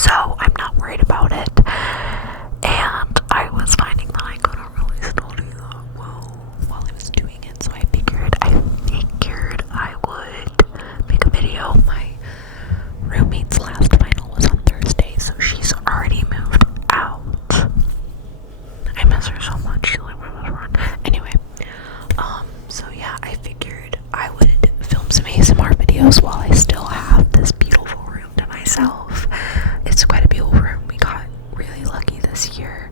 so I'm not worried about it. And I was finding that I couldn't really study that well while I was doing it, so I figured I would make a video. My roommate's last final was on Thursday, so she's already moved out. I miss her so much. She's like my best friend. Anyway, so yeah, I figured I would film some ASMR videos while I still have this beautiful room to myself. It's quite a beautiful room. We got really lucky this year.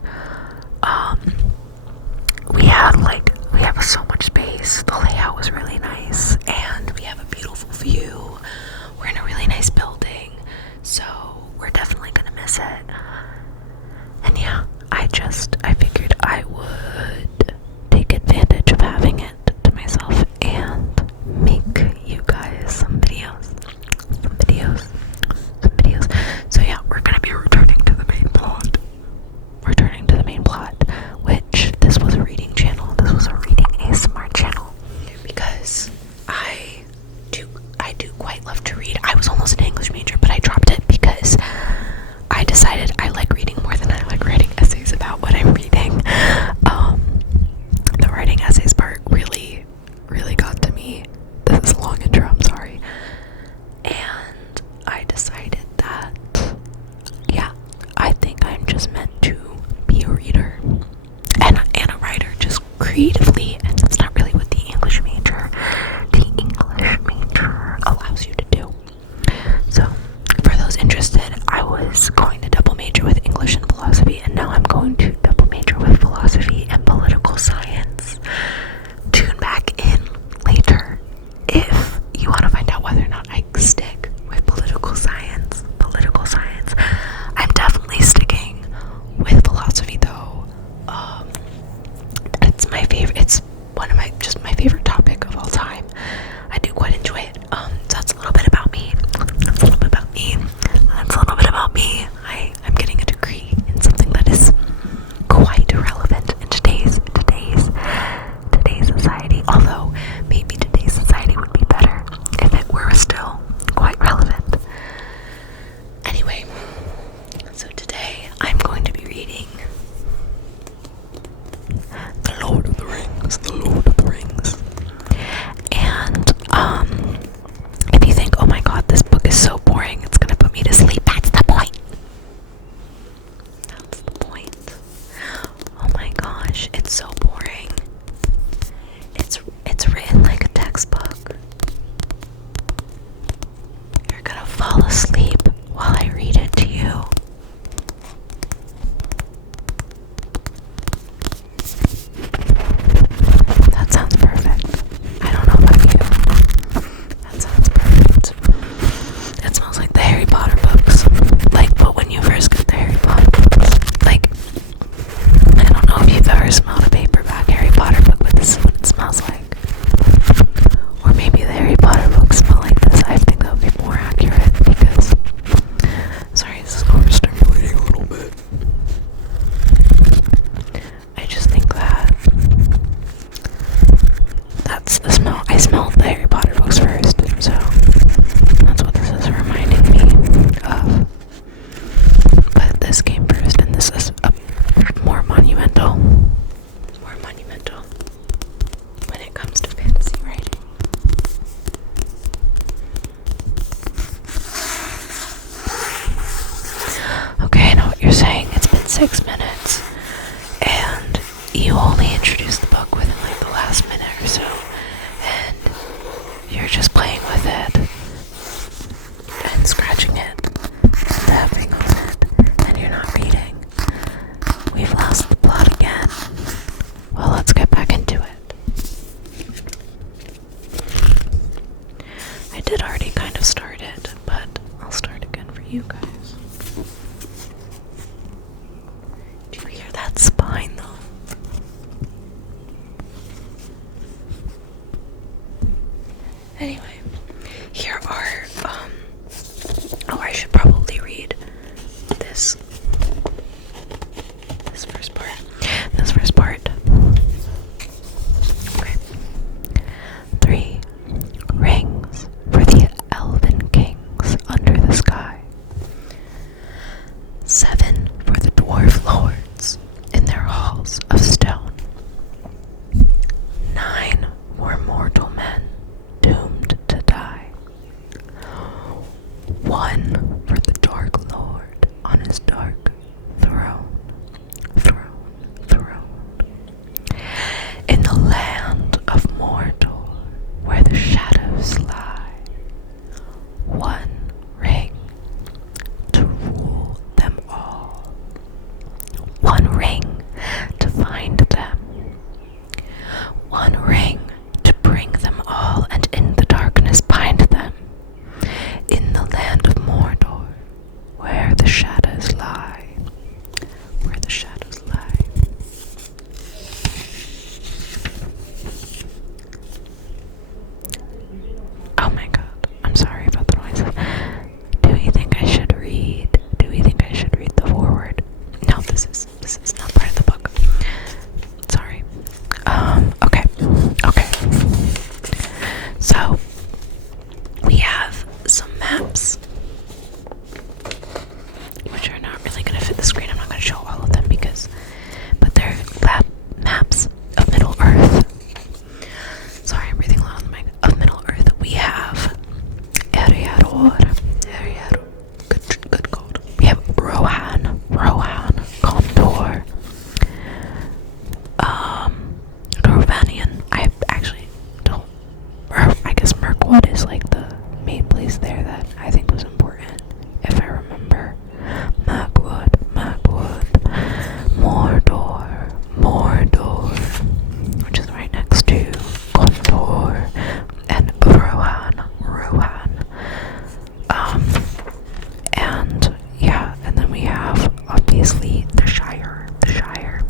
We have so much space. The layout was really nice, and we have a beautiful view. We're in a really nice building, so we're definitely gonna miss it. And yeah, I figured I would take advantage of having it to myself and make you guys some videos. So yeah, we're gonna be returning to the main plot, which this was a reading channel. This was a reading ASMR channel, because I do quite love to read. I was almost an English major, but I dropped it because I decided I like reading more than I like writing essays about what I'm reading. The writing essays part really got to me. This is a long intro, I'm sorry. And I decided that, yeah, I think I'm just meant to be a reader and a writer, just creatively, and that's not really what the English major allows you to do. So, for those interested, I was going to double major with English and philosophy, and now I'm going to double major with philosophy and political science. Tune back in later if you want to find out whether or not I stick with political science. I'm definitely sticking with philosophy though. It's my favorite. It's one of my favorite topic of all time. I do quite enjoy it. So that's a little bit about me. I'm getting a degree in something that is quite relevant in today's society. Although maybe today's society would be better if it were still quite relevant. Anyway, so today I'm going to be reading The Lord of the Rings. And if you think, oh my god, this book is so boring, it's gonna put me to sleep, that's the point. Oh my gosh, it's so boring. It's written like a textbook. You're gonna fall asleep while I read it to you. That sounds perfect. I don't know about you. That sounds perfect. It smells like the Harry Potter books. Like, but when you first get the Harry Potter books, like, I don't know if you've ever smelled a paperback Harry Potter book, but this is what it smells like. Or maybe the Harry Potter books smell like this. I think that would be more accurate because, sorry, this is overstimulating a little bit. I just think that's the smell. I smelled the Harry Potter books first, so that's what this is reminding me of. But this came first, and this is more monumental when it comes to fantasy writing. Okay, I know what you're saying. It's been 6 minutes, and you only introduced the book within like the last minute or so, and you're just playing with it and scratching it and tapping on it, and you're not reading. We've lost the plot again. Well, let's get back into it. I did already kind of start it, but I'll start again for you guys. Do you hear that spine though? Anyway, here are, I should probably read this first part. Okay. 3 rings for the elven kings under the sky. one for the Dark Lord on his dark throne. In the land of Mordor, where the shadows lie, one ring to rule them all. One ring to find them. One ring to bring them all, and in the darkness bind them. In the land of Mordor, where the shadows lie. Where the shadows lie. Oh my god, I'm sorry about the noise. Do we think I should read? The foreword? No, this is not part of the book. Sorry. Okay. So we have some maps, which are not really gonna fit the screen. I'm not gonna show all of them but they're maps of Middle Earth. Sorry, I'm breathing loud on the mic. Of Middle Earth, we have Eriador. Good God. We have Rohan, Gondor, Rovanian. I actually don't. Or I guess Mirkwood is like the main place there that I think was important, if I remember. Mirkwood, Mordor, which is right next to Gondor, and Rohan. And yeah, and then we have obviously the Shire,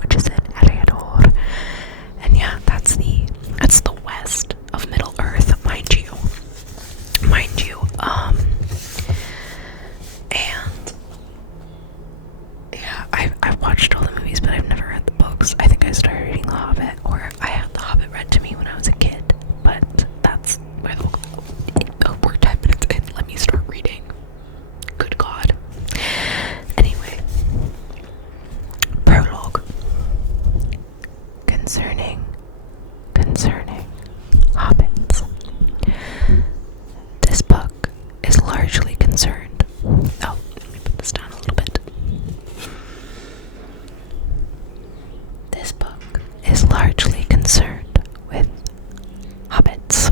which is in Eriador. And yeah, that's the west of Middle Earth, mind you. And yeah, I've watched all the movies, but I've never read the books. I think I started reading The Hobbit, or I had The Hobbit read to me when I was a kid, but that's where the book. Oh, we're 10 minutes in. Let me start reading. Good God. Anyway, prologue. Concerning hobbits. This book is largely concerned. Oh, let me put this down a little bit. This book is largely concerned with hobbits,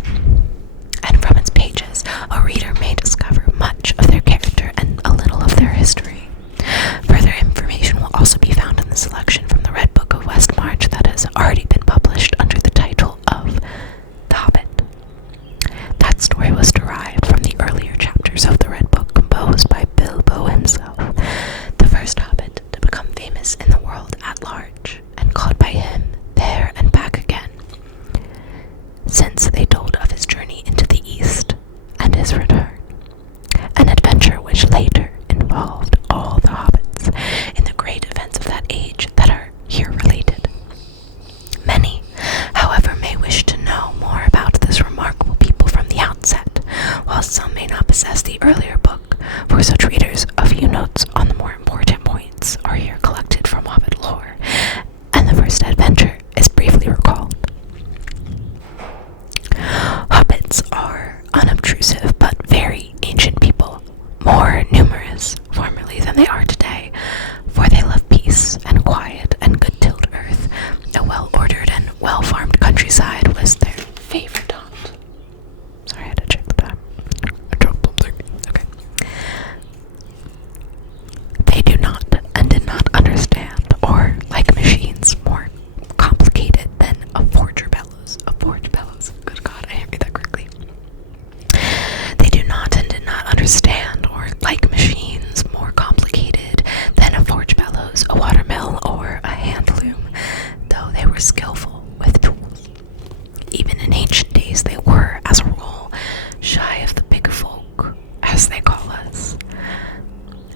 and from its pages, a reader may discover much of their character and a little of their history. Further information will also be found in the selection from the Red Book of Westmarch that has already been published under the title of The Hobbit. That story was derived from the earlier chapters of the Red Book composed by Bilbo himself, the first hobbit to become famous in the world at large, and called by him there and back again, since they told of his journey into the East and his return, an adventure which later involved all the hobbits in the great events of that age that are here related. Many, however, may wish to know more about this remarkable people from the outset, while some may not possess the earlier book. For such readers, a few notes on the more important points are here collected from Hobbit lore, and the first adventure is briefly recalled. Hobbits are unobtrusive but very ancient people, more numerous formerly than they are today, for they love peace and quiet and good-tilled earth. A well-ordered and well-farmed countryside was their favorite haunt. Sorry, I had to check the time. I dropped something. Okay. They do not and did not understand, or, like machines, more complicated than a forger bellows. Good God, I didn't read that correctly. They do not and did not understand, or, like machines, more complicated than a forge bellows, a watermill, or a hand loom, though they were skillful with tools. Even in ancient days they were, as a rule, shy of the big folk, as they call us.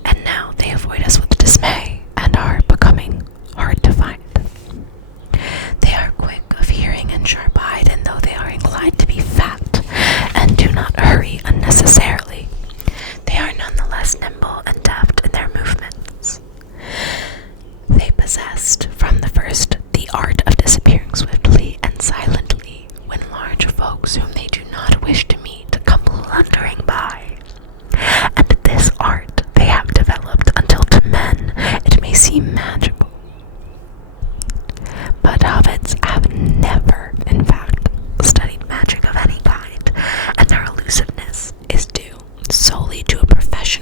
And now they avoid us with dismay, and are becoming hard to find. They are quick of hearing and sharp-eyed, and though they are inclined to be fat, and do not hurry unnecessarily, they are nonetheless nimble and deft in their movements. They possessed, from the first, the art of disappearing swiftly and silently when large folks whom they do not wish to meet come blundering by, and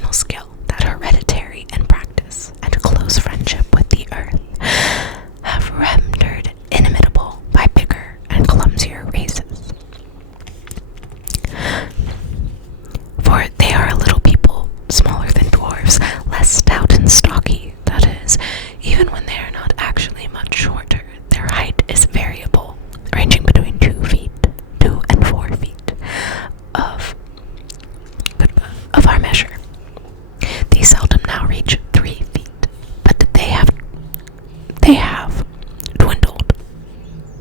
exceptional skill, that hereditary in practice, and close friendship with the earth have rendered inimitable by bigger and clumsier races. For they are a little people, smaller than dwarves, less stout and stocky, that is, even when they are not actually much shorter, their height is variable, ranging between 2 feet, 2 and 4 feet of our measure. They seldom now reach 3 feet, but they have dwindled.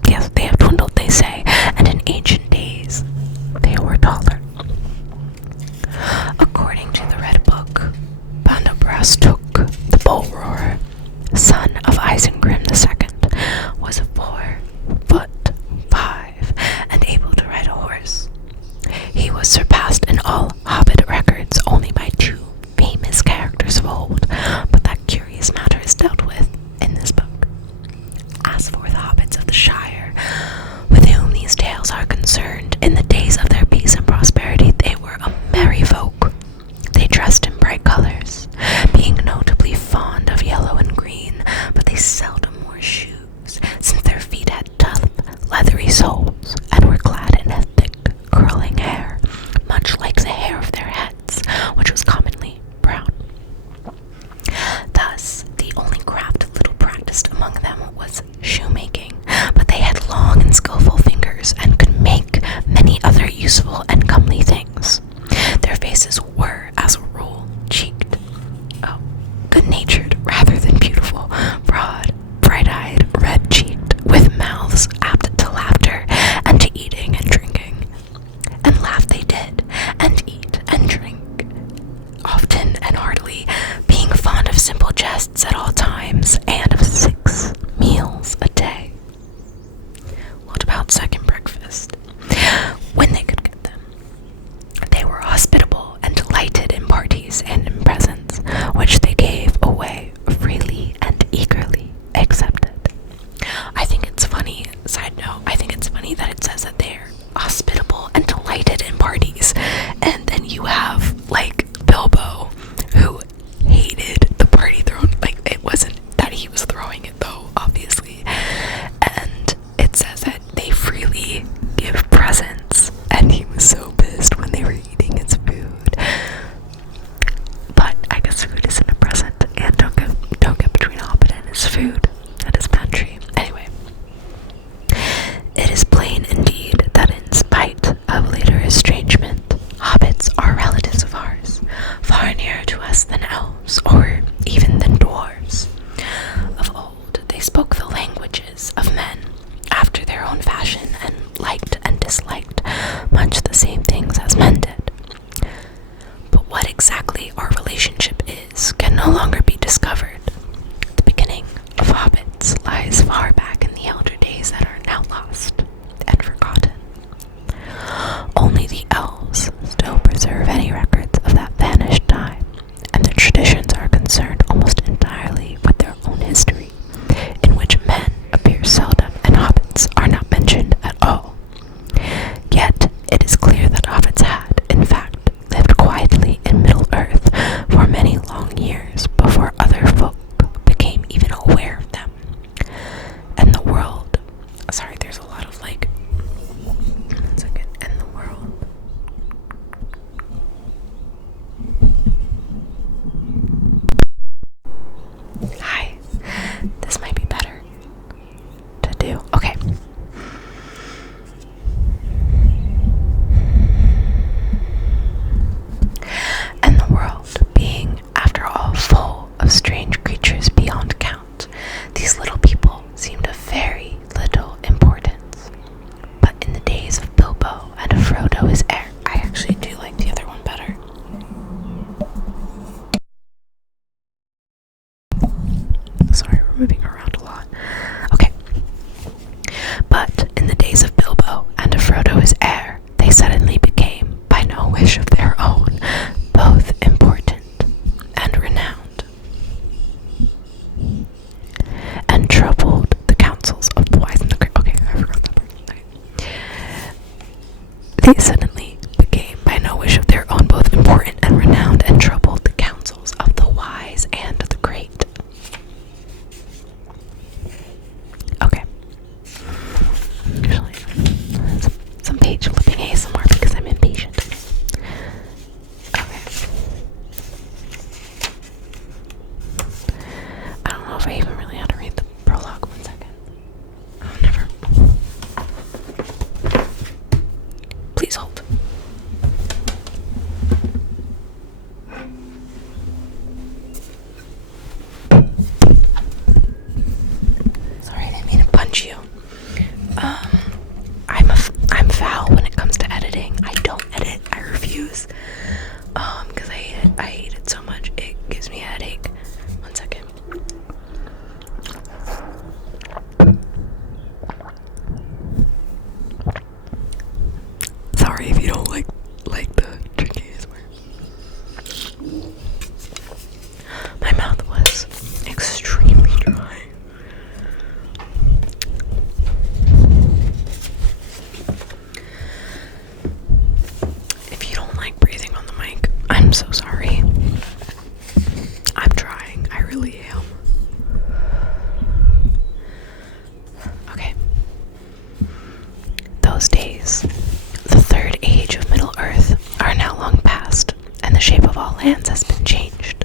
Yes, they have dwindled, they say, and in ancient days they were taller. According to the Red Book, Bandobras took the Bull Roarer, son of Isengrim II, was 4'5" and able to ride a horse. He was surpassed in all Hobbit records only by 2 famous characters of old, but that curious matter is dealt with in this book. As for the hobbits of the Shire, with whom these tales are concerned, in the days of their peace and prosperity they were a merry folk. They dressed in bright colors, being notably fond of yellow and green, but they seldom wore shoes, since their feet had tough, leathery soles, and were clad in a thick, curling hair, much like the hair of their heads, which was commonly brown. Thus, the only craft little practiced among them was shoemaking, but they had long and skillful fingers, and could make many other useful and comely things. Their faces were, as a rule, good-natured rather than beautiful, broad, bright-eyed, red-cheeked, with mouths apt to laughter and to eating and drinking. And laugh they did, and eat and drink, often and heartily, being fond of simple jests at all times, and of 6 meals a day. What about second breakfast? When they could get them. They were hospitable and delighted in parties and in presents, which they gave away freely and eagerly accepted. I think it's funny, side note, I think it's funny that it says that they're hospitable and delighted in parties, and then you have, like, Bilbo, who hated the party thrown, like, it wasn't that he was throwing it though, obviously, and it says that they freely give presents, and he was so pissed when they were eating his food. But I guess food isn't a present, and don't get between Hobbit and his food and his pantry. Anyway, it is plain indeed that in spite of later estrangement, hobbits are relatives of ours, far nearer to us than elves, or even than dwarves. Of old, they spoke the languages of men, after their own fashion, and liked and disliked much the same things as men did. But what exactly our relationship is can no longer be discovered. The beginning of hobbits lies far back in the elder days that are now lost and forgotten. Only the elves still preserve any records of that vanished time, and their traditions are concerned almost entirely with their own history, in which men appear seldom and hobbits are not mentioned at all. Yet it is clear that hobbits had, in fact, lived quietly in Middle-earth for many long years before other folk became even aware of them. And the world, sorry, there's a lot of like, one second, and the world. Hi, this might be better to do. Okay. And the world being, after all, full of strange creatures beyond count, these little people seemed of very little importance. But in the days of Bilbo and of Frodo his heir, I actually do like the other one better. Sorry, we're moving around a lot. Okay. But in the days of Bilbo and of Frodo his heir, they suddenly became, by no wish of their own, both important and renowned, and troubled the councils of the wise and the great. Okay, I forgot that part. Okay. They suddenly became, by no wish of their own, both important and renowned, and troubled the much. It gives me a headache. 1 second. Sorry if you don't like the drinking ASMR. My mouth was extremely dry. If you don't like breathing on the mic, I'm so sorry. I'm trying. I really am. Okay. Those days, the third age of Middle Earth, are now long past, and the shape of all lands has been changed.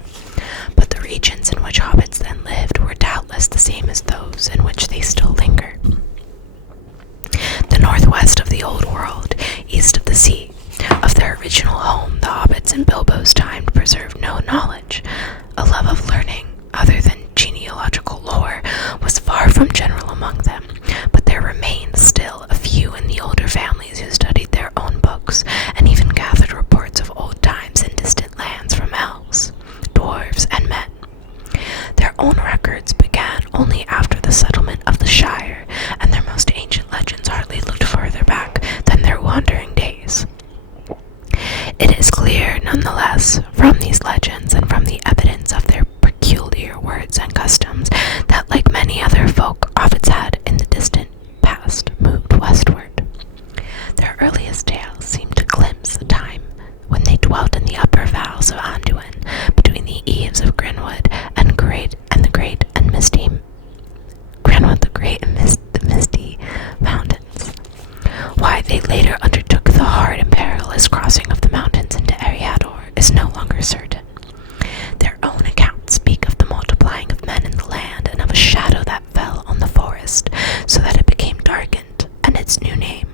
But the regions in which hobbits then lived were doubtless the same as those in which they still linger. The northwest of the old world, east of the sea, of their original home, the hobbits in Bilbo's time preserved no knowledge. A love of learning, other than genealogical lore, was far from general among them, but there remained still a few in the older families who studied their own books, and even gathered reports of old times in distant lands from elves, dwarves, and men. Their own records began only after the settlement of the Shire, and their most ancient legends hardly looked further back than their wandering days. It is clear, nonetheless, from these legends and from the evidence of their peculiar words and customs, that, like many other folk, hobbits had, in the distant past, moved westward. Their earliest tales seem to glimpse the time when they dwelt in the upper vales of Anduin, between the eaves of Grinwood and the misty mountains. Why they later undertook the hard and perilous crossing of the mountains into Eriador is no longer certain. Their own accounts speak of the multiplying of men in the land, and of a shadow that fell on the forest, so that it became darkened, and its new name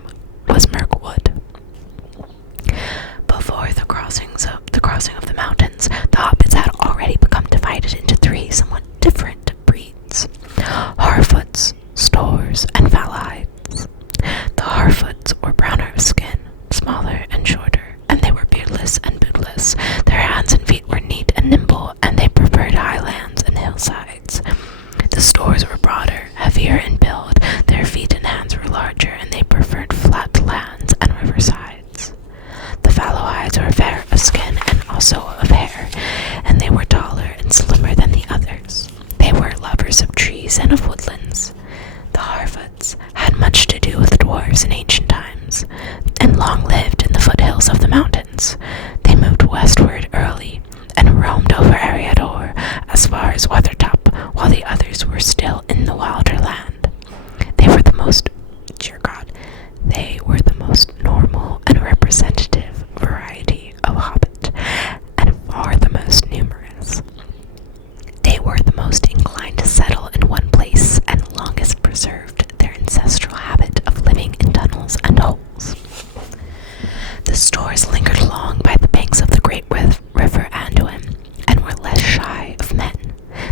was Mirkwood. Before the crossing of the mountains, the hobbits had already become divided into three somewhat different breeds: Harfoots, Stores, and Valahides. The Harfoots were browner of skin, smaller and shorter, and they were beardless and bootless. Their hands and feet were neat and nimble, and they preferred highlands and hillsides. The Stores were broader, heavier in build, their feet and hands were larger, and they preferred flat lands and riversides. The Valahides were fair of skin and also of hair, and they were taller and slimmer than the others. They were lovers of trees and of woodlands. The Harfoots had much to do with dwarves in ancient times, and long lived in the foothills of the mountains. They moved westward early, and roamed over Eriador as far as Weathertop, while the others were still in the wilder land. They were the most normal and representative variety of hobbit, and far the most numerous. They were the most inclined to settle in one place, and longest preserved their ancestral habit of living in tunnels and holes. The Stores lingered long by the banks of the great river Anduin, and were less shy of men.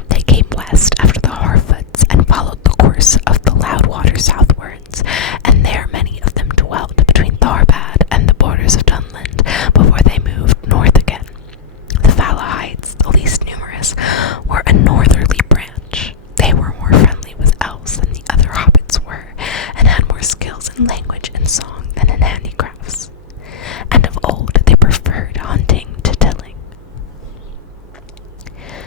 They came west after the Harfoots, and followed the course of the Loudwater southwards, and there many of them dwelt between Tharbad and the borders of Dunland, before they moved north again. The Valahides, the least numerous, were a northerly branch. They were more friendly with elves than the other hobbits were, and had more skills in language and song than in handicrafts. And of old they preferred hunting to tilling.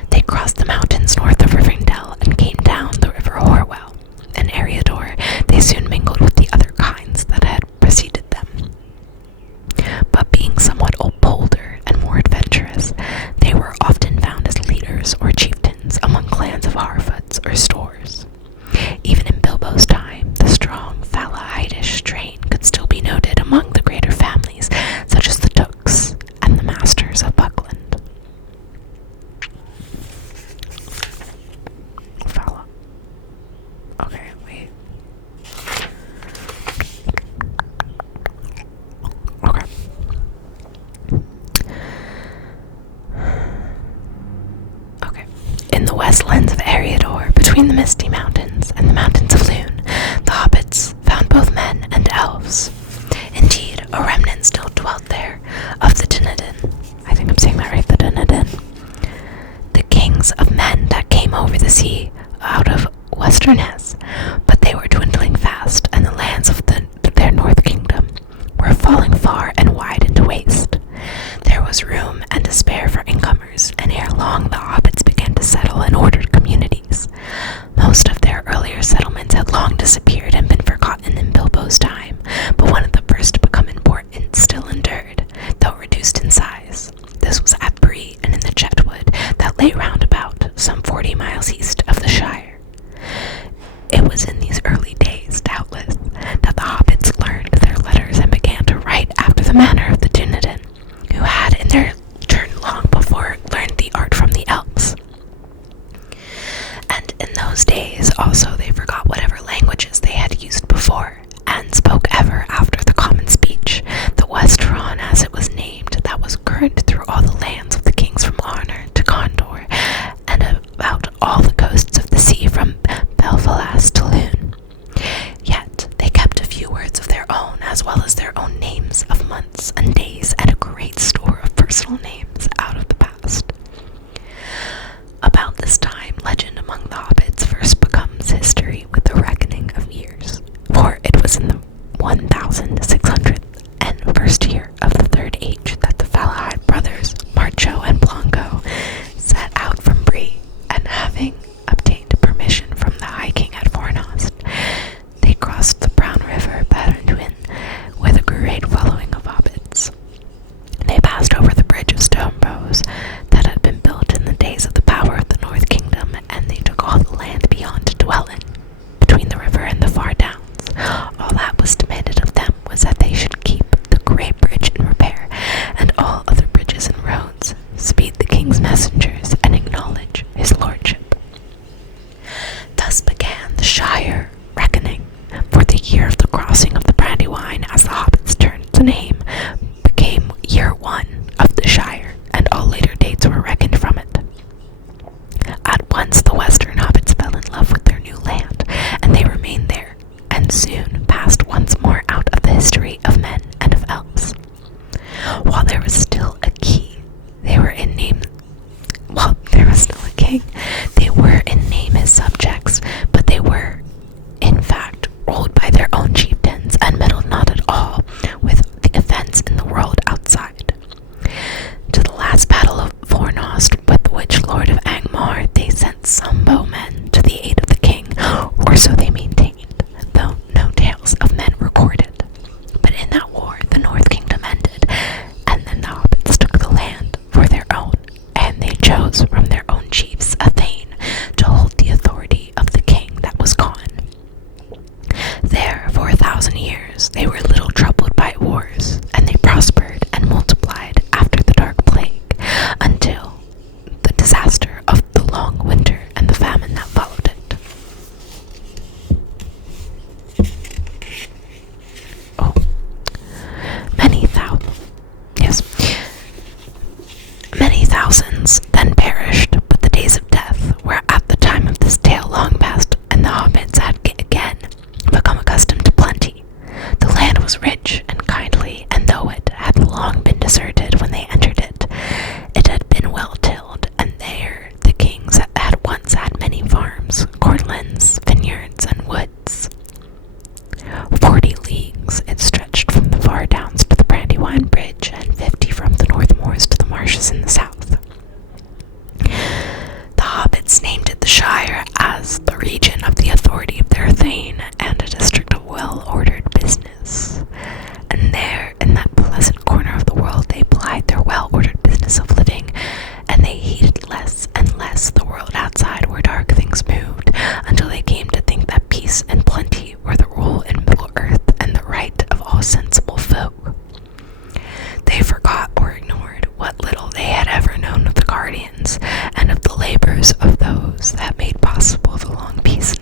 They crossed the mountains north of Rivendell and came down the river Horwell. In Eriador they soon mingled with the other kinds that had preceded them. But being somewhat bolder and more adventurous, they were often found as leaders or chieftains among clans of Harfoots or Stores. Even in Bilbo's time, the strong Valahidish strain could still be noted among the greater families, such as the Tooks and the Masters of Buckland. Okay, wait. Okay. Okay. In the westlands of Eriador, between the Misty Mountains and the Mountains of Lune, the hobbits found both men and elves. Indeed, a remnant still dwelt there of the Dunedain. I think I'm saying that right, the Dunedain. westerness, but they were dwindling fast, and the lands of their north kingdom were falling far and wide into waste. There was room and to spare for incomers, and ere long the hobbits began to settle in ordered communities. Most of their earlier settlements had long disappeared and been forgotten in Bilbo's time, but one of the first to become important still endured, though reduced in size. This was at Bree and in the Chetwood that lay round about, some 40 miles east of the Shire. It was in these early days, doubtless, that the hobbits learned their letters and began to write after the manner of the Dunedain, who had in their turn long before learned the art from the elves. And in those days also they forgot whatever languages they had used before, and spoke ever after the common speech, the Westeron as it was named, that was current through all the lands of the kings from Arnor to Gondor, and about all the coasts of the sea from Belfalas to Lune. Yet they kept a few words of their own, as well as their own names of months and days, and a great store of personal names out of the past. About this time, legend among the hobbits first becomes history with the reckoning of years, for it was in the 1601st year of the Third Age that the Falahide brothers, Marcho and Blanco, set out from Bree, and having obtained permission from the High King at Fornost, they crossed the Brown River, Baranduin, with a great following of hobbits. They passed over the bridge of stone bows that had been built in the days of the power of the North Kingdom, and they took all the land beyond to dwell in, between the river and the far downs. All that was demanded of them was that they should keep the great bridge in repair, and all other bridges and roads, speed the king's messengers, and acknowledge his lordship. Thus began the Shire reckoning, for the year of the crossing of the Brandywine, as the hobbits turned its name, became year 1 of the Shire, and all later dates were reckoned from it. At once the western hobbits fell in love with their new land, and they remained there, and soon passed once more out of the history of men and of elves. While there was still a king, they were in name his subjects, but they were, in fact, ruled by their own chieftains and meddled not at all with the events in the world outside. To the last battle of Fornost, with the Witch Lord of Angmar, they sent some bowmen to the aid of the king, or so they maintained, though no tales of men recorded. But in that war the North Kingdom ended, and then the hobbits took the land for their own, and they chose from their own chiefs a thane to hold the authority of the king that was gone. There, for 1,000 years, they were little troubled by wars, and they prospered and multiplied after the dark plague, until the disaster of the long winter and the famine that followed it. Oh, many thousands then perished, but the days of death were at the time of this tale long past, and the hobbits had again become accustomed to plenty. The land was rich and kindly, and though it had long been deserted when they entered it, it had been well tilled, and there the kings had once had many farms, cornlands, vineyards, and woods. 40 leagues it stretched from the far downs to the Brandywine Bridge, and 50 from the north moors to the marshes in the south. The hobbits named it the Shire as the region of the authority of their thane, and a district of well-ordered business. And there, in that pleasant corner of the world, they plied their well-ordered business of living, and they heeded less and less the world outside where dark things moved, until they came to think that peace and plenty were the rule in Middle-earth and the right of all sensible folk. They forgot or ignored what little they had ever known of the guardians, and of the labors of those that made possible the long peace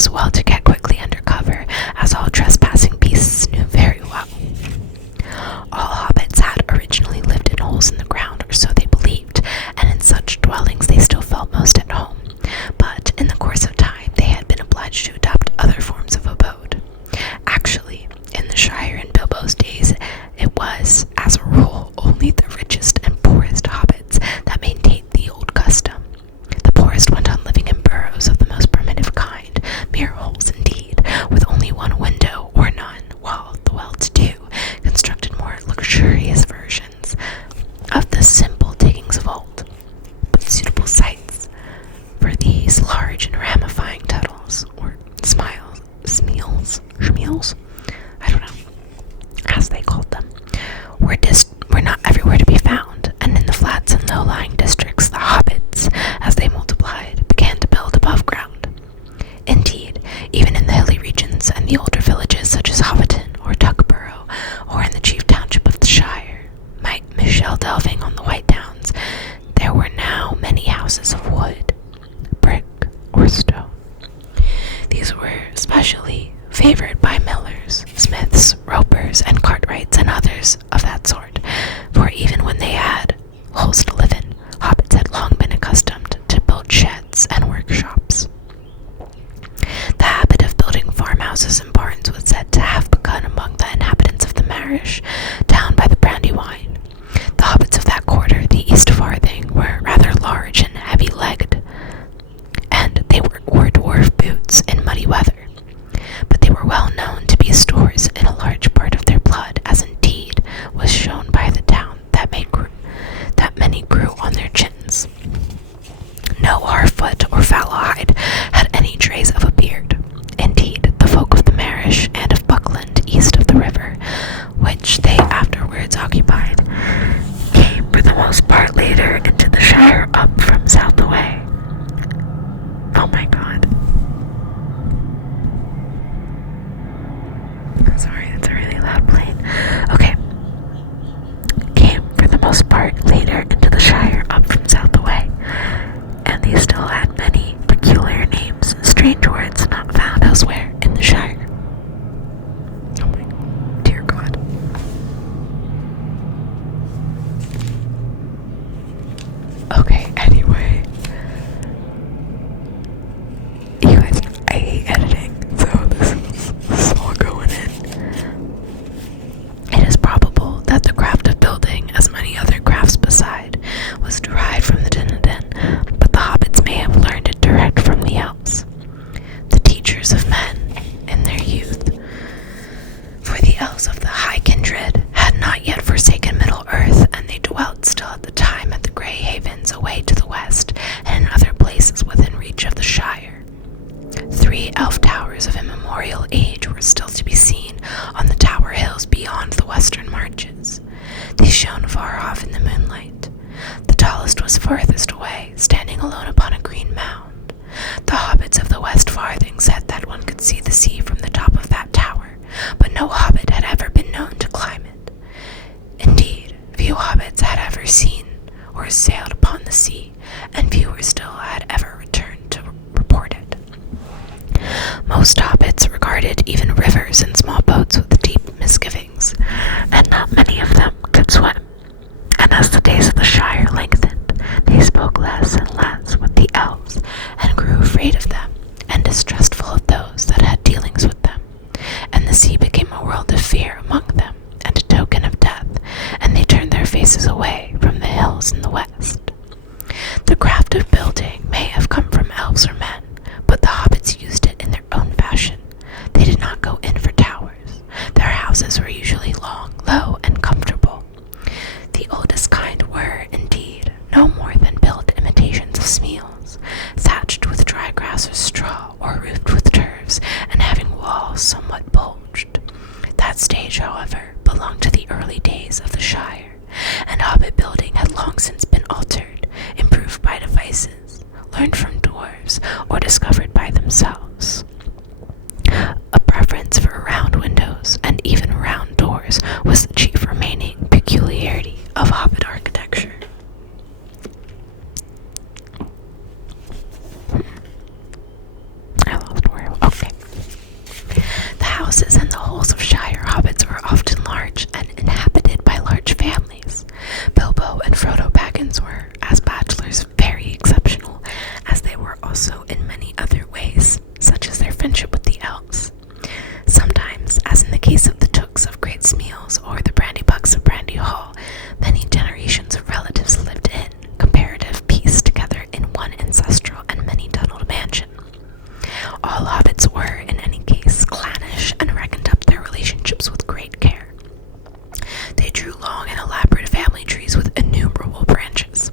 was well to get quickly under cover, as all trespassing beasts knew very well. All hobbits had originally lived in holes in the ground, or so they believed, and in such dwellings they still felt most at home. But in the course of time, they had been obliged to adopt other forms of abode. Actually, in the Shire in Bilbo's days, it was, as a rule, only the richest and poorest hobbits that maintained the old custom. The poorest went on living in burrows of the most primitive kind, mere holes indeed, with only one window or none, while the well-to-do constructed more luxurious versions of the simple diggings of old, but suitable sites for these large and ramifying tunnels, or schmeals, I don't know, as they called them, were not everywhere to be found, and in the flats and low-lying districts, the hobbits, as they multiplied, began to build above ground. Indeed, even in the hilly regions and the older villages such as Hobbiton or Tuckborough, or in the chief township of the Shire, Michel delving on the White Downs, there were now many houses of wood, brick, or stone. These were especially favored by millers, smiths, ropers, and cartwrights, and others of that sort, for even when they had holes to live in, hobbits had long been accustomed to build sheds and workshops. The habit of building farmhouses and barns was said to have begun among the inhabitants of the Marish, down by the Brandywine. The hobbits of that quarter, the East Farthing, were rather large and heavy-legged, and they wore dwarf boots in muddy weather. But they were well known to be stores in a large part of their blood, as indeed was shown by the down that many grew on their chins. No Harfoot or Fallahide had any trace of a beard. Indeed, the folk of the Marish and of Buckland, east of the river, which they afterwards occupied, came for the most part later into the Shire up from south away. Oh my god. Sorry, that's a really loud plane. Okay. Came for the most part later into the Shire up from south away, and these still had many peculiar names, strange words not found elsewhere in the Shire. Oh my dear God. Okay, anyway. You guys, I hate editing, so this is all going in. It is probable that the craft of building, as many other crafts beside, was derived from the Dunedain, but the hobbits may have learned it direct from the elves, the teachers of men in their youth. For the elves of the High Kindred had not yet forsaken Middle-earth, and they dwelt still at the time at the Grey Havens away to the west, and in other places within reach of the Shire. 3 elf towers of immemorial age were still to be seen on the tower hills beyond the western marches. These shone far off in the moonlight. The tallest was farthest away, standing alone upon a green mound. The hobbits of the West Farthing said that one could see the sea from the top of that tower, but no hobbit had ever been known to climb it. Indeed, few hobbits had ever seen or sailed upon the sea, and fewer still had ever returned to report it. Most hobbits regarded even rivers and small boats with deep misgivings, and not many of them could swim. And as the days of the Shire lengthened, they spoke less and less with the elves, and grew afraid of them, and distrustful of those that had dealings with them. And the sea became a world of fear among them, and a token of death, and they turned their faces away from the hills in the west. The craft of building may have come from elves or men, but the hobbits used it in their own fashion. They did not go in for towers. Their houses were usually long, low, and comfortable. The oldest kind were, indeed, no more than built imitations of schmeals, thatched with dry grass or straw, or roofed with turfs, and having walls somewhat bulged. That stage, however, belonged to the early days of the Shire, and hobbit building had long since been altered, improved by devices, learned from dwarves, or discovered by themselves. A preference for round windows, and even round doors, was the chief remaining peculiarity of hobbit architecture. I lost where I was. hobbits were, in any case, clannish and reckoned up their relationships with great care. They drew long and elaborate family trees with innumerable branches.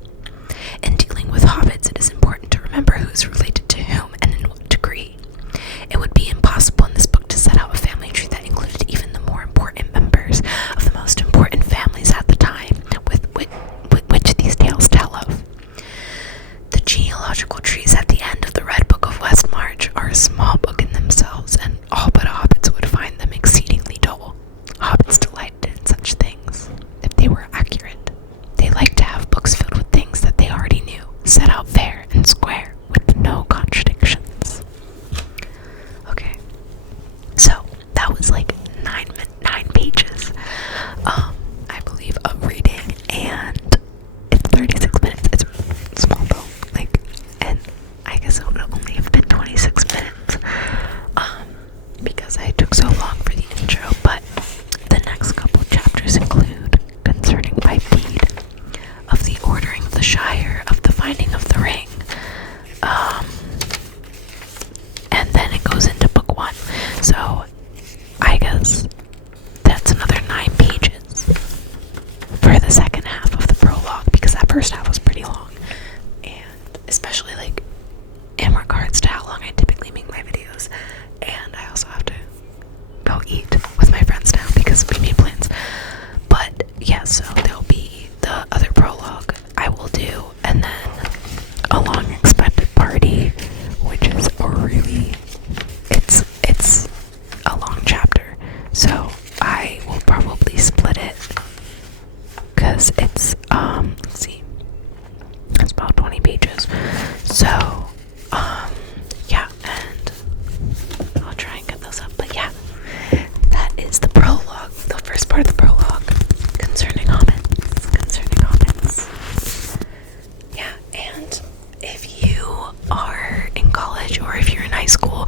In dealing with hobbits, it is important to remember who is related to whom and in what degree. It would be impossible in this book to set out a family tree that included even the more important members of the most important families at the time, with which these tales tell of. The genealogical trees at the end of the Red Book of Westmarch are a small book in themselves, and all but hobbits would find them exceedingly dull. Hobbits delighted in such things, if they were accurate. They liked to have books filled with things that they already knew, set out fair and square, with no contradictions. Okay, so that was like nine pages, I believe, of reading, and it's 36 minutes. It's small though, like, and I guess it would only have been 26 minutes, because I took so long for the intro. But the next couple chapters include concerning by deed of the ordering of the Shire, of the finding of the ring, and then it goes into book 1. So I guess that's another 9 pages for the second half of the prologue, because that first half was pretty long, and especially like in regards to how long I typically make my videos. And I also have to go eat with my friends now because we made plans. But yeah, so there'll be the other prologue I will do, and then a long expected party, which is a really, it's a long chapter, so I will probably split it, because it's let's see, it's about 20 pages, so yeah, and I'll try and get those up. But yeah, that is the prologue, the first part of the prologue concerning hobbits. Yeah, and if you are in college or if you're in high school,